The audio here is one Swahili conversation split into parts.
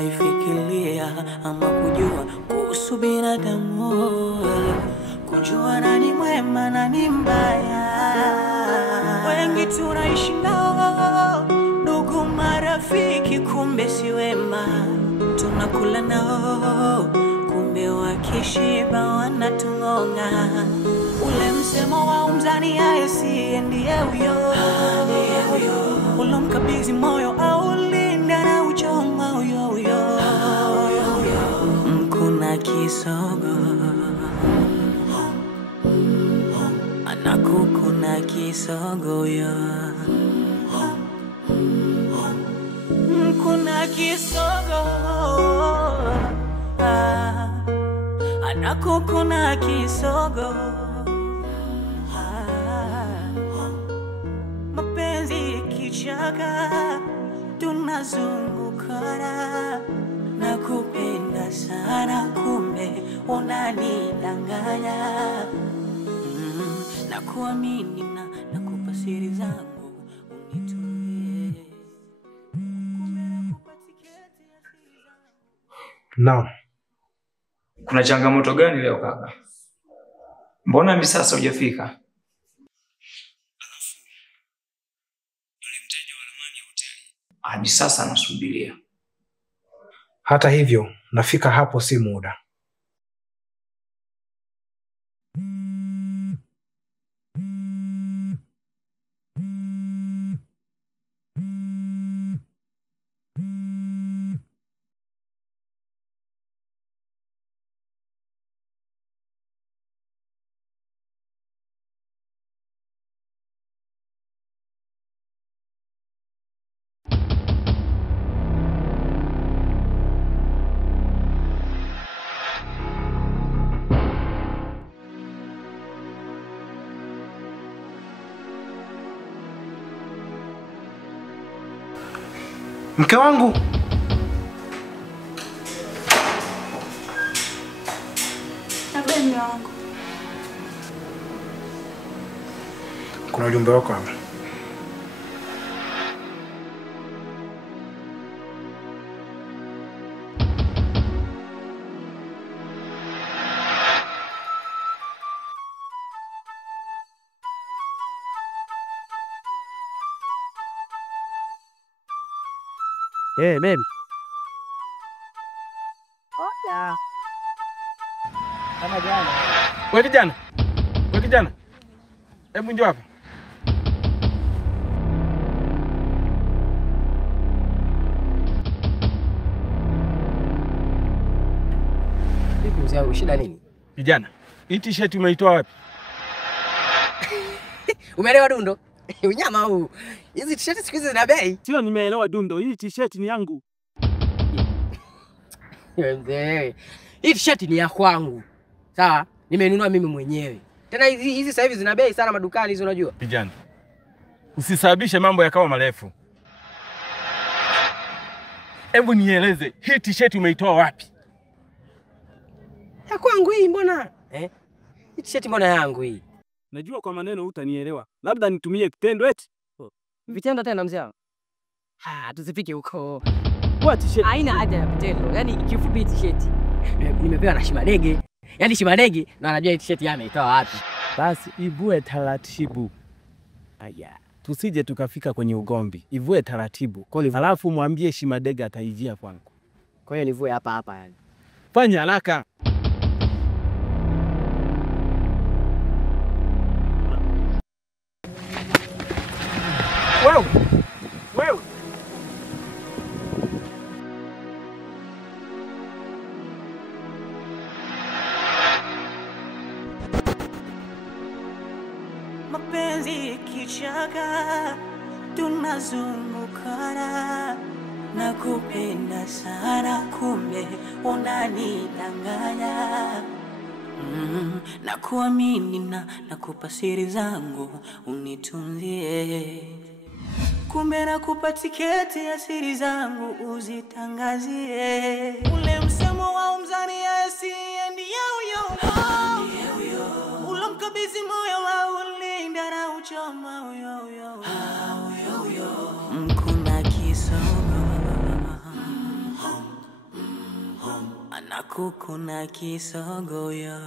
Umewahi fikiria ama kujua kuhusu binadamu, kujua nani mwema nani mbaya? Wengi tunaishi nao ndugu marafiki, kumbe si wema. Tunakula nao kumbe wakishiba wanatungonga. Ule msemo wa mzani yesi ndiye huyo, ulomkabidhi moyo au linda na uchoma huyo. Mkuna kisogo anakukuna kisogo yo, mkuna kisogo anakukuna kisogo. Mapenzi kichaka tunazungukana, nakupenda sana kumbe unanidanganya. Nakuamini na nakupa siri zangu unitumie. Naam. Kuna changamoto gani leo kaka? Mbona hivi sasa hujafika? Alafu yule mteja wa ramani ya hoteli hadi sasa anasubiria. Hata hivyo, nafika hapo si muda. Mke wangu. Mume wangu. Kuna ujumbe wako hapa. Baby. Oya. Kama jana. Wewe kijana. Hebu njoo hapa. Vipi mzee wangu, shida nini? Kijana, hii t-shirt umeitoa wapi? Umeelewa dundo? Unyama huu. Hizi t-shirt siku hizi zina bei. Sio, nimeelewa dundo. Hii t-shirt ni yangu. Mzee. Hii t-shirt ni ya kwangu. Sawa? Nimenunua mimi mwenyewe. Tena hizi sasa hivi zina bei sana madukani hizo unajua. Kijana, usisababishe mambo yakawa marefu. Hebu nieleze, hii t-shirt umeitoa wapi? Ya kwangu hii mbona? Hii t-shirt mbona yangu hii? Najua kwa maneno hutanielewa. Labda nitumie kitendo eti. Vitendo tena mzee wangu. Tusifike huko. Kwa t-shirt Haina haja ya vitendo. Yaani kifupi t-shirt. Nimepewa na Shimadege. Yaani Shimadege na anajua t-shirt yake ameitoa wapi. basi ivue taratibu. Aya, tusije tukafika kwenye ugomvi. Ivue taratibu. Alafu mwambie Shimadege ataijia kwangu. Kwa hiyo nivue hapa hapa yani. Fanya haraka. Wewe. Mapenzi kichaka tunazungukana, nakupenda sana kumbe unanidanganya. Nakuamini na nakupa siri zangu unitunzie, kumbe nakupa tiketi ya siri zangu uzitangazie. Ule msemo wa mzani yesi ndiye huyo, ulomkabidhi moyo wa ulinda na uchoma huyo. Mkuna kisogo na kuku na kisogoyo.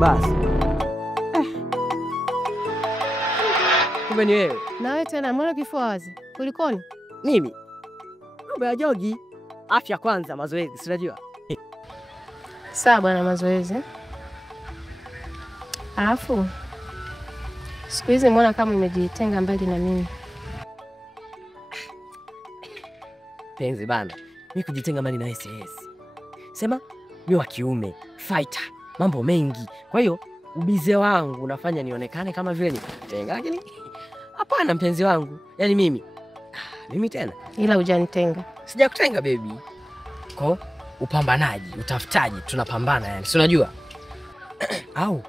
Basi. Kumbe ni wewe. Na wewe tena mbona kifua wazi? Kulikoni? Mimi. Mambo ya jogi. Afya kwanza, mazoezi, si unajua? Sawa bwana, mazoezi. Alafu siku hizi mbona kama umejitenga mbali na mimi? Penzi bana. Mimi kujitenga mbali na SS. Sema mimi wa kiume, fighter, mambo mengi. Kwa hiyo ubize wangu unafanya nionekane kama vile nikujitenga, lakini hapana mpenzi wangu. Yaani mimi tena. Ila hujanitenga. Sijakutenga baby. Kwa upambanaji, utafutaji, tunapambana yani. Si unajua? Au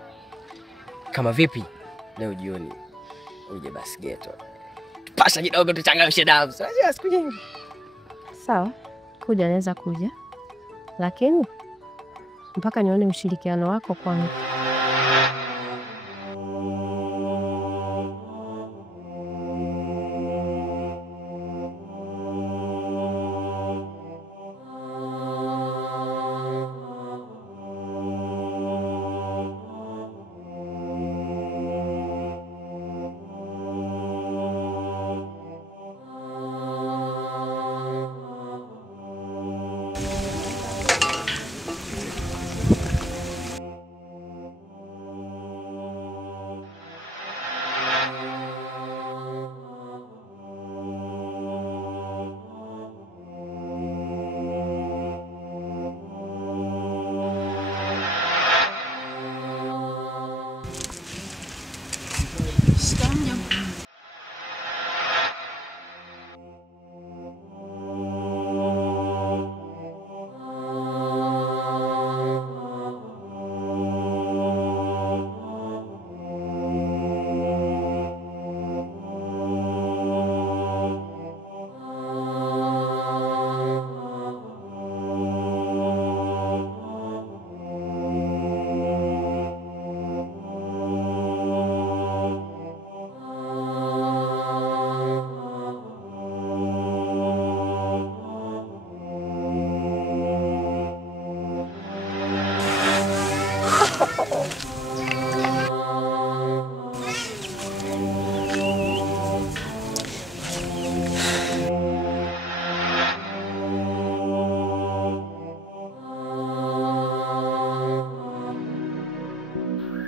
kama vipi leo jioni uje basi ghetto. Tupasha kidogo tuchangamshe damu. Unajua siku nyingi. Sawa. Kuja naweza kuja. Lakini mpaka nione ushirikiano wako kwangu.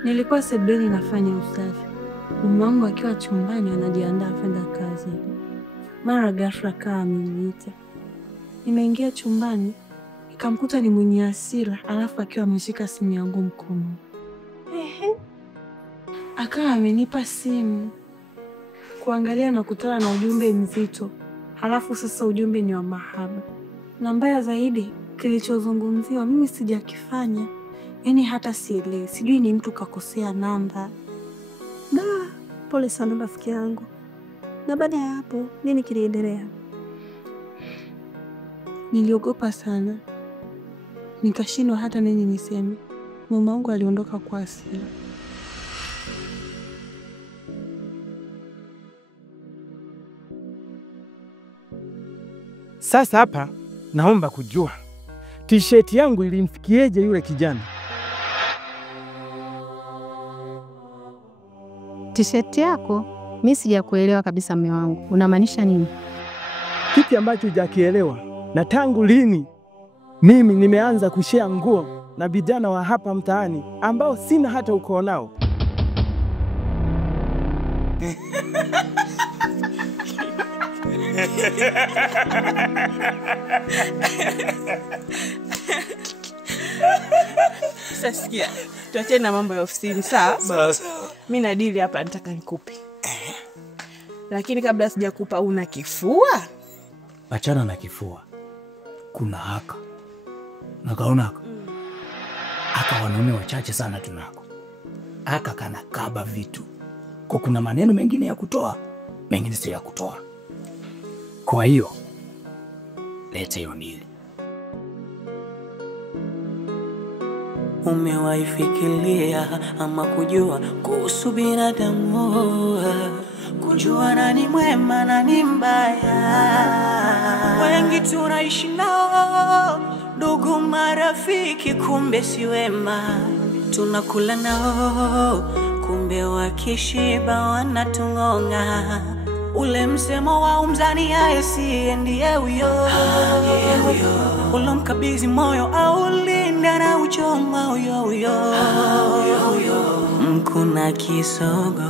Nilikuwa sebuleni nafanya usafi. Mume wangu akiwa chumbani anajiandaa kwenda kazi. Mara ghafla kaa ameniita. Nimeingia chumbani, nikamkuta ni mwenye hasira, alafu akiwa ameshika simu yangu mkono. Akawa amenipa simu kuangalia na kutana na ujumbe mzito. Halafu sasa ujumbe ni wa mahaba. Na mbaya zaidi kilichozungumziwa mimi sijakifanya. Yaani hata sielewi, sijui ni mtu kakosea namba. Pole sana rafiki yangu. Na baada ya hapo, nini kiliendelea? Niliogopa sana. Nikashindwa hata nini niseme. Mama wangu aliondoka kwa hasira. Sasa hapa naomba kujua t-shirt yangu ilimfikieje yule kijana? T-shirt yako? Mimi sijakuelewa kabisa mume wangu. Unamaanisha nini? Kipi ambacho hujakielewa? Na tangu lini mimi nimeanza kushare nguo na vijana wa hapa mtaani ambao sina hata ukoo nao? Sasa sikia, tuachane na mambo ya ofisini, sawa? Sawa. Mimi na dili hapa nataka nikupe. Lakini kabla sijakupa, una kifua? Achana na kifua. Kuna haka. Nakaona haka. Haka wanaume wachache sana tunako. Haka kana kaba vitu. Kwa kuna maneno mengine ya kutoa, mengine si ya kutoa. Kwa hiyo, leta hiyo nili. Umewaifikiria ama kujua kuhusu binadamu, kujua nani mwema nani mbaya? Wengi tunaishi nao, ndugu marafiki, kumbe si wema. Tunakula nao, kumbe wakishiba wanatung'onga. Ule msemo wa umzani yesi ndiye huyo, ulomkabidhi moyo au linda na uchoma huyo. Mkuna kisogo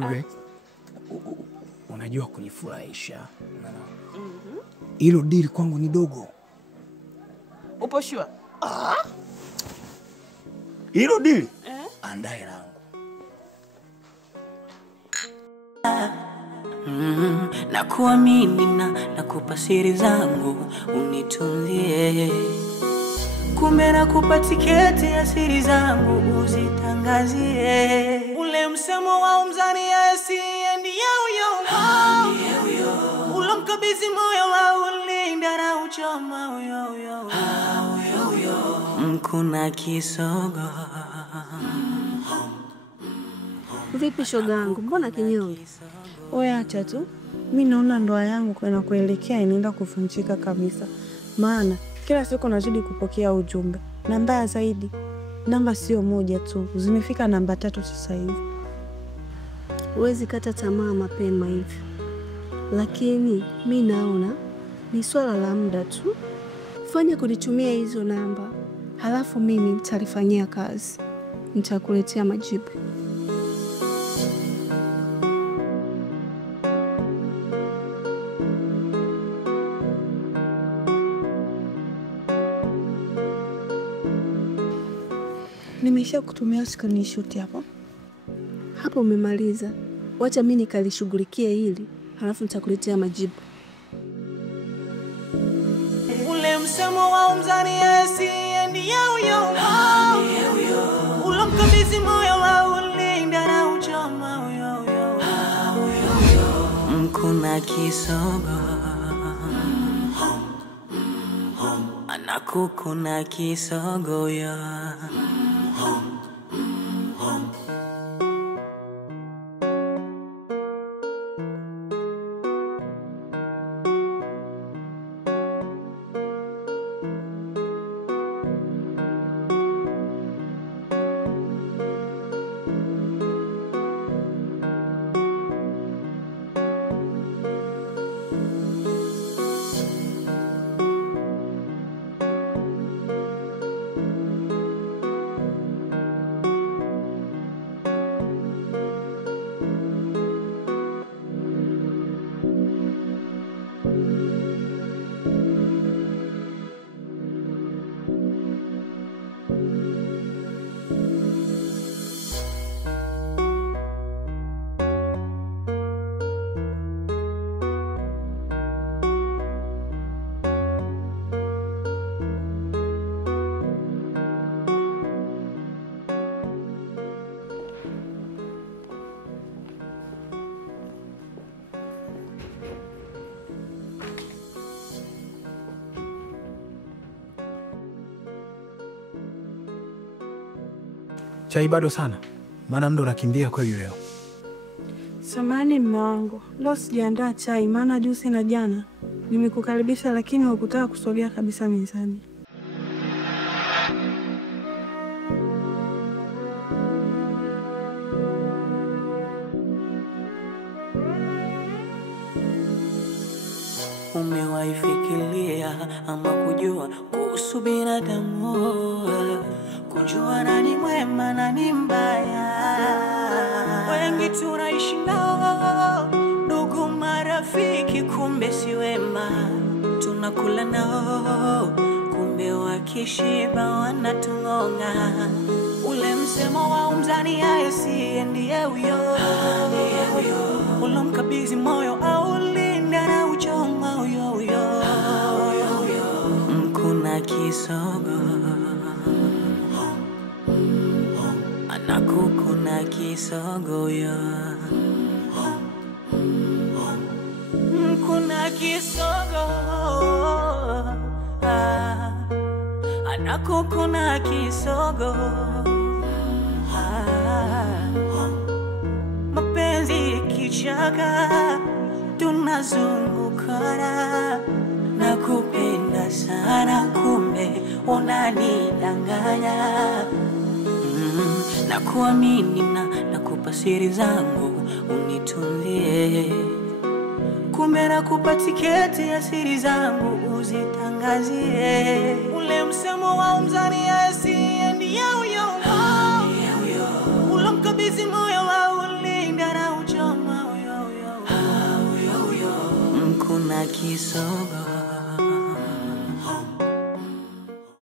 Wewe unajua kunifurahisha. Hilo dili kwangu ni dogo. Upo sure? Hilo dili? Andae langu. na kuamini na nakupa siri zangu unitunzie. Kumbe nakupa tiketi ya siri zangu uzitangazie. Ule msemo wa umzani yesi ndiye huyo, ulomkabidhi moyo wa ulinda na uchoma huyo. Mkuna kisogo. Vipi shogangu, mbona kinyonge? Wewe acha tu. Mimi naona ndoa yangu kwa kuelekea inaenda kuvunjika kabisa. Maana kila siku nazidi kupokea ujumbe. Na mbaya zaidi, namba sio moja tu, zimefika namba 3 sasa hivi. Huwezi kata tamaa mapema hivi. Lakini mimi naona ni swala la muda tu. Fanya kunitumia hizo namba. Halafu mimi nitalifanyia kazi. Nitakuletea majibu. Nimesha kutumia screenshot hapo. Hapo umemaliza. Wacha mimi nikalishughulikie hili, halafu nitakuletea majibu. Ule msemo wa umzani yesi ndiye huyo, ulomkabidhi moyo wa ulinda na uchoma huyo. Mkuna kisogo anakukuna kisogo ya. Chai bado sana, maana ndo nakimbia kweli leo. Samahani mume wangu, leo sijaandaa chai maana juzi na jana nimekukaribisha lakini hukutaka kusogea kabisa mezani. ama kujua kuhusu binadamu, kujua nani mwema nani mbaya. Wengi tunaishi nao ndugu marafiki, kumbe si wema. Tunakula nao kumbe wakishiba wanatung'onga. Ule msemo wa umzani yesi ndiye huyo, ulomkabidhi moyo au linda na uchoma huyo. Mkuna kisogo anakukuna kisogo yo, mkuna kisogo anakukuna kisogo. Mapenzi kichaka tunazungukana, na kupenda sana kumbe unanidanganya. Na kuamini na kupa siri zangu unitunzie, kumbe nakupa tiketi ya siri zangu uzitangazie. Ule msemo wa umzani yesi ndiye huyo, ulomkabidhi moyo wa ulinda na uchoma huyo. Mkuna kisogo